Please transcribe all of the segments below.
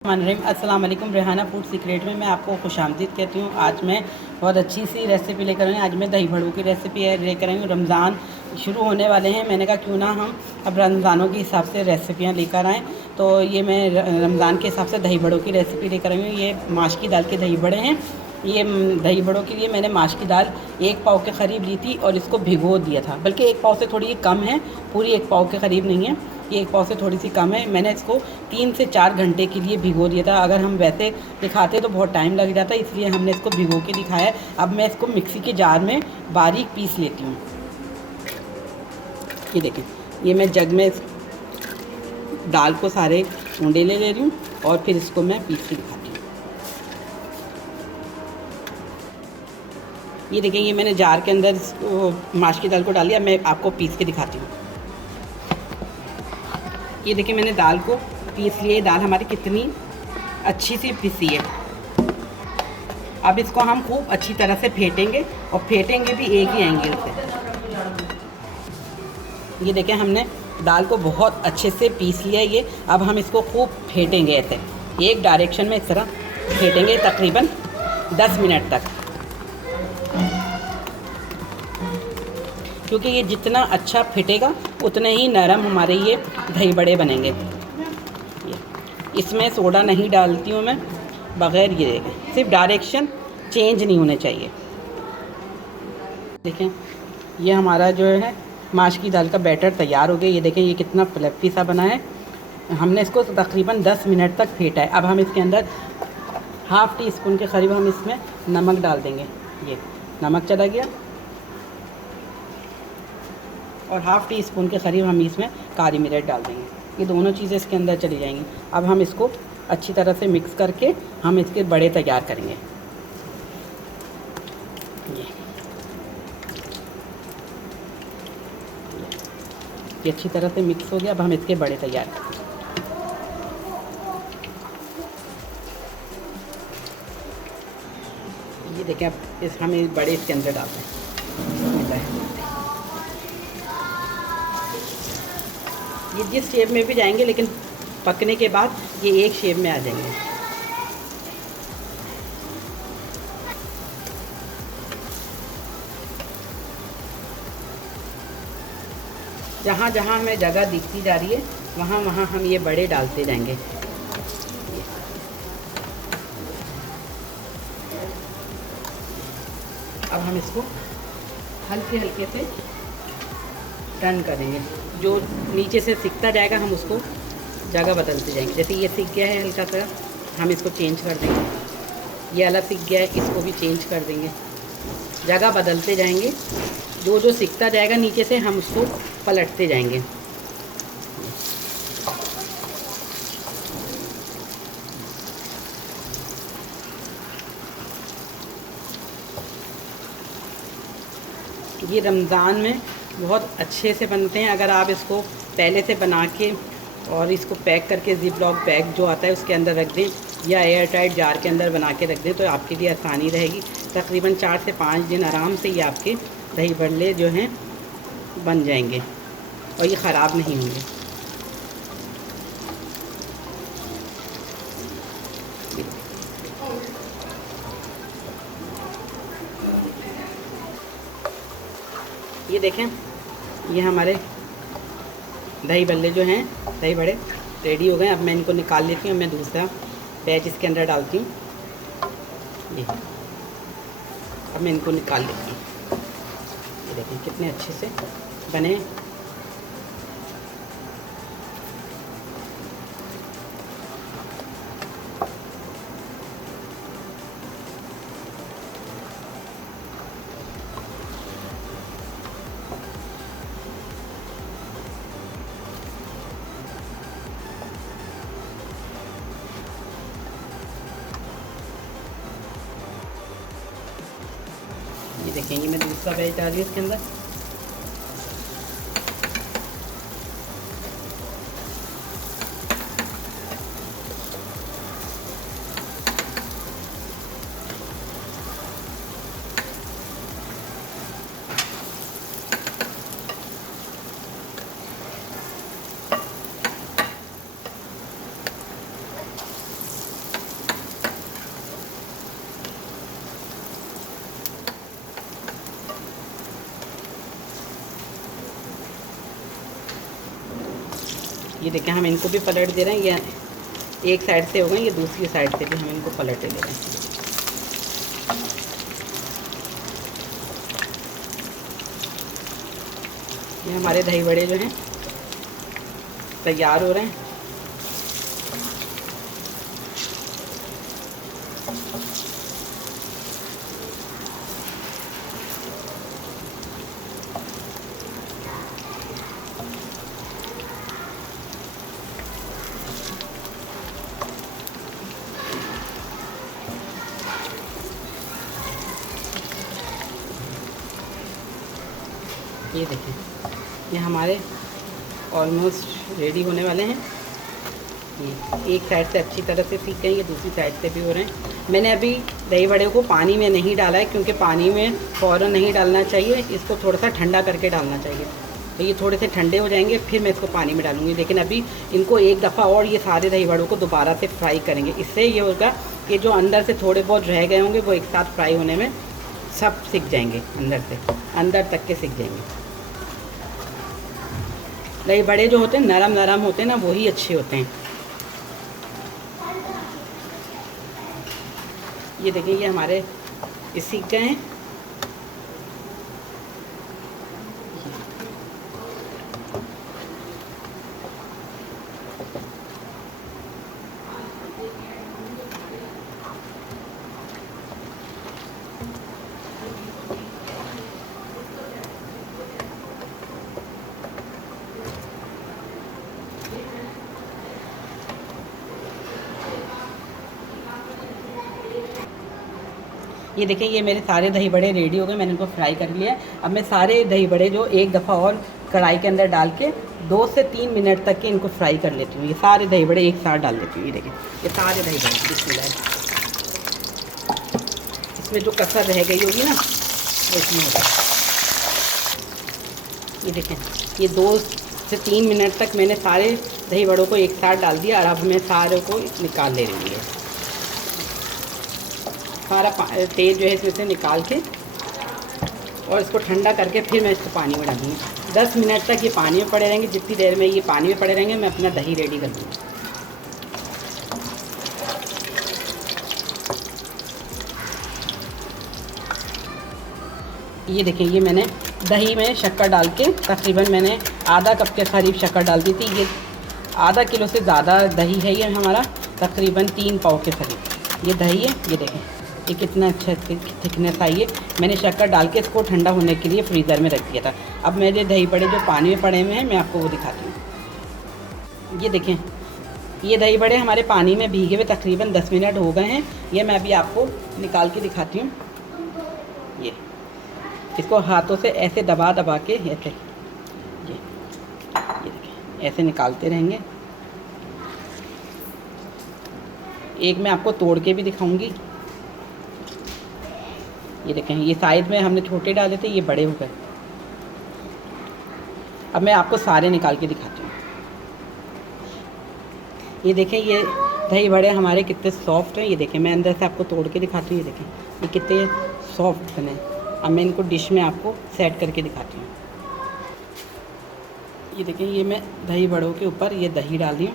अस्सलाम वालेकुम। Rehana food secret में मैं आपको खुशामदीद कहती हूँ। आज मैं बहुत अच्छी सी रेसिपी लेकर आई हूँ। आज मैं दही बड़ों की रेसिपी लेकर आई हूँ। रमज़ान शुरू होने वाले हैं, मैंने कहा क्यों ना हम अब रमज़ानों के हिसाब से रेसिपियाँ लेकर आएँ। तो ये मैं रमज़ान के हिसाब से दही बड़ों की रेसिपी लेकर आई हूँ। ये माश की दाल के दही बड़े हैं। ये दही बड़ों के लिए मैंने माश की दाल 1 पाव के करीब ली थी और इसको भिगो दिया था, बल्कि 1 पाव से थोड़ी कम है, पूरी 1 पाव के करीब नहीं है, ये 1 पाव से थोड़ी सी कम है। मैंने इसको 3 से 4 घंटे के लिए भिगो दिया था। अगर हम वैसे दिखाते तो बहुत टाइम लग जाता, इसलिए हमने इसको भिगो के दिखाया है। अब मैं इसको मिक्सी के जार में बारीक पीस लेती हूँ। ये देखें, ये मैं जग में दाल को सारे ऊंडे ले रही हूँ और फिर इसको मैं पीस के दिखाती हूँ। ये देखें, ये मैंने जार के अंदर माश की दाल को डाल दिया। मैं आपको पीस के दिखाती हूँ। ये देखिए, मैंने दाल को पीस लिया। दाल हमारी कितनी अच्छी सी पिसी है। अब इसको हम खूब अच्छी तरह से फेंटेंगे और फेंटेंगे भी एक ही एंगल से। ये देखें, हमने दाल को बहुत अच्छे से पीस लिया है ये। अब हम इसको खूब फेंटेंगे, ऐसे एक डायरेक्शन में इस तरह फेंटेंगे तकरीबन 10 मिनट तक, क्योंकि ये जितना अच्छा फिटेगा उतने ही नरम हमारे ये दही बड़े बनेंगे। इसमें सोडा नहीं डालती हूँ मैं, बग़ैर ये देखें, सिर्फ डायरेक्शन चेंज नहीं होने चाहिए। देखें, ये हमारा जो है माश की दाल का बैटर तैयार हो गया। ये देखें, ये कितना फ्लफ़ी सा बना है। हमने इसको तकरीबन 10 मिनट तक फेंटा है। अब हम इसके अंदर ½ टी स्पून के करीब हम इसमें नमक डाल देंगे। ये नमक चला गया और ½ टी स्पून के करीब हम इसमें काली मिर्च डाल देंगे। ये दोनों चीज़ें इसके अंदर चली जाएंगी। अब हम इसको अच्छी तरह से मिक्स करके हम इसके बड़े तैयार करेंगे। ये अच्छी तरह से मिक्स हो गया। अब हम इसके बड़े तैयार करेंगे। ये देखें, अब हम इस बड़े इसके अंदर डालते हैं। ये जिस शेप में भी जाएंगे, लेकिन पकने के बाद ये एक शेप में आ जाएंगे। जहाँ जहाँ हमें जगह दिखती जा रही है वहाँ वहाँ हम ये बड़े डालते जाएंगे। अब हम इसको हल्के हल्के से टर्न करेंगे। जो नीचे से सिकता जाएगा हम उसको जगह बदलते जाएंगे। जैसे ये सिक गया है हल्का सा, हम इसको चेंज कर देंगे। ये अलग सिक गया है, इसको भी चेंज कर देंगे। जगह बदलते जाएंगे। जो जो सिकता जाएगा नीचे से हम उसको पलटते जाएंगे। ये रमज़ान में बहुत अच्छे से बनते हैं। अगर आप इसको पहले से बना के और इसको पैक करके ज़िप लॉक बैग जो आता है उसके अंदर रख दें, या एयर टाइट जार के अंदर बना के रख दें, तो आपके लिए आसानी रहेगी। तकरीबन 4 से 5 दिन आराम से ये आपके दही बड़े जो हैं बन जाएंगे और ये ख़राब नहीं होंगे। ये देखें, ये हमारे दही बल्ले जो हैं, दही बड़े रेडी हो गए। अब मैं इनको निकाल लेती हूँ। मैं दूसरा बैच इसके अंदर डालती हूँ। ये अब मैं इनको निकाल लेती हूँ। ये देखें कितने अच्छे से बने। ये देखेंगे, मैं दूसरा बैच डाल दिया इसके अंदर। ये देखें, हम इनको भी पलट दे रहे हैं। ये एक साइड से हो गए, ये दूसरी साइड से भी हम इनको पलट दे रहे हैं। ये हमारे दही बड़े जो हैं तैयार हो रहे हैं। ये देखें, ये हमारे ऑलमोस्ट रेडी होने वाले हैं। ये एक साइड से अच्छी तरह से सीख गए, ये दूसरी साइड से भी हो रहे हैं। मैंने अभी दही बड़े को पानी में नहीं डाला है, क्योंकि पानी में फ़ौरन नहीं डालना चाहिए, इसको थोड़ा सा ठंडा करके डालना चाहिए। तो ये थोड़े से ठंडे हो जाएंगे, फिर मैं इसको पानी में डालूँगी। लेकिन अभी इनको एक दफ़ा और ये सारे दही बड़ों को दोबारा से फ्राई करेंगे। इससे ये होगा कि जो अंदर से थोड़े बहुत रह गए होंगे वो एक साथ फ्राई होने में सब सीख जाएंगे, अंदर से अंदर तक के सीख जाएंगे। दही बड़े जो होते हैं नरम नरम होते हैं ना, वही अच्छे होते हैं। ये देखिए, ये हमारे सीख गए हैं। ये देखिए, ये मेरे सारे दही बड़े रेडी हो गए, मैंने इनको फ्राई कर लिया। अब मैं सारे दही बड़े जो एक दफ़ा और कढ़ाई के अंदर डाल के 2 से 3 मिनट तक के इनको फ्राई कर लेती हूँ। ये सारे दही बड़े एक साथ डाल देती हूँ। ये देखिए, ये सारे दही बड़े बिस्मिल्लाह। इसमें जो कसर रह गई होगी ना वो इसमें होगा। ये देखें, ये 2 से 3 मिनट तक मैंने सारे दही बड़ों को एक साथ डाल दिया। और अब मैं सारे को निकाल ले रही हूँ। सारा तेल जो है इसमें से निकाल के और इसको ठंडा करके फिर मैं इसको पानी में डालूँगी। 10 मिनट तक ये पानी में पड़े रहेंगे। जितनी देर में ये पानी में पड़े रहेंगे मैं अपना दही रेडी कर दूँगी। ये देखें, ये मैंने दही में शक्कर डाल के तकरीबन मैंने आधा कप के करीब शक्कर डाल दी थी। ये आधा किलो से ज़्यादा दही है, ये हमारा तकरीबन 3 पाव के करीब ये दही है। ये देखें, ये कितना अच्छा थिकनेस आई है। मैंने शक्कर डाल के इसको ठंडा होने के लिए फ्रीज़र में रख दिया था। अब मेरे दही बड़े जो पानी में पड़े हुए हैं मैं आपको वो दिखाती हूँ। ये देखें, ये दही बड़े हमारे पानी में भीगे हुए तकरीबन 10 मिनट हो गए हैं। ये मैं अभी आपको निकाल के दिखाती हूँ। ये इसको हाथों से ऐसे दबा दबा के ऐसे ये देखें, ऐसे निकालते रहेंगे। एक मैं आपको तोड़ के भी दिखाऊंगी। ये देखें, ये साइड में हमने छोटे डाले थे, ये बड़े हो गए। अब मैं आपको सारे निकाल के दिखाती हूँ। ये देखें, ये दही बड़े हमारे कितने सॉफ्ट हैं। ये देखें, मैं अंदर से आपको तोड़ के दिखाती हूँ। ये देखें, ये कितने सॉफ्ट बने। अब मैं इनको डिश में आपको सेट करके दिखाती हूँ। ये देखें, ये मैं दही बड़ों के ऊपर ये दही डाल दी हूँ।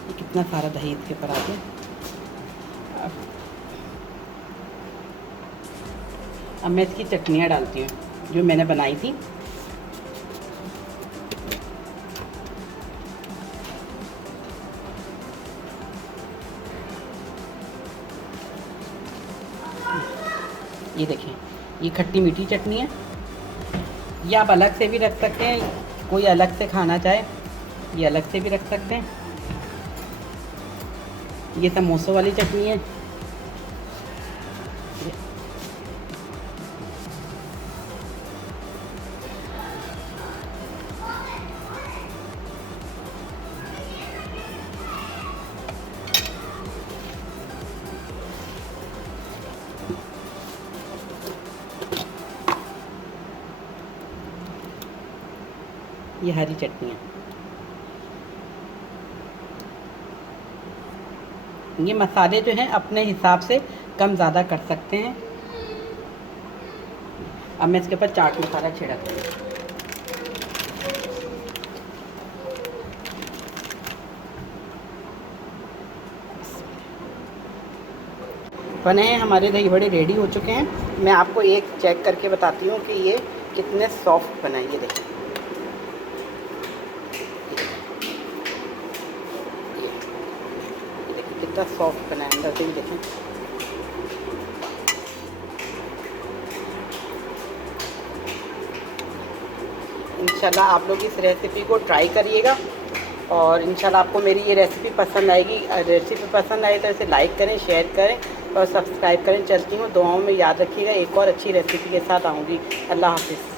ये कितना सारा दही इसके ऊपर आ गया। अब मैं इसकी चटनियाँ डालती हूँ जो मैंने बनाई थी। ये देखें, ये खट्टी मीठी चटनी है। ये आप अलग से भी रख सकते हैं, कोई अलग से खाना चाहे ये अलग से भी रख सकते हैं। ये समोसों वाली चटनी है। ये हरी चटनी है। ये मसाले जो हैं अपने हिसाब से कम ज़्यादा कर सकते हैं। अब मैं इसके ऊपर चाट मसाला छिड़क दूँगी। बने हैं हमारे दही बड़े रेडी हो चुके हैं। मैं आपको एक चेक करके बताती हूँ कि ये कितने सॉफ्ट बना है। ये देखिए, कितना सॉफ्ट बना है, अंदर से भी देखें। इंशाल्लाह आप लोग इस रेसिपी को ट्राई करिएगा और इंशाल्लाह आपको मेरी ये रेसिपी पसंद आएगी। रेसिपी पसंद आए तो इसे लाइक करें, शेयर करें और सब्सक्राइब करें। चलती हूँ, दुआओं में याद रखिएगा। एक और अच्छी रेसिपी के साथ आऊँगी। अल्लाह हाफ़िज़।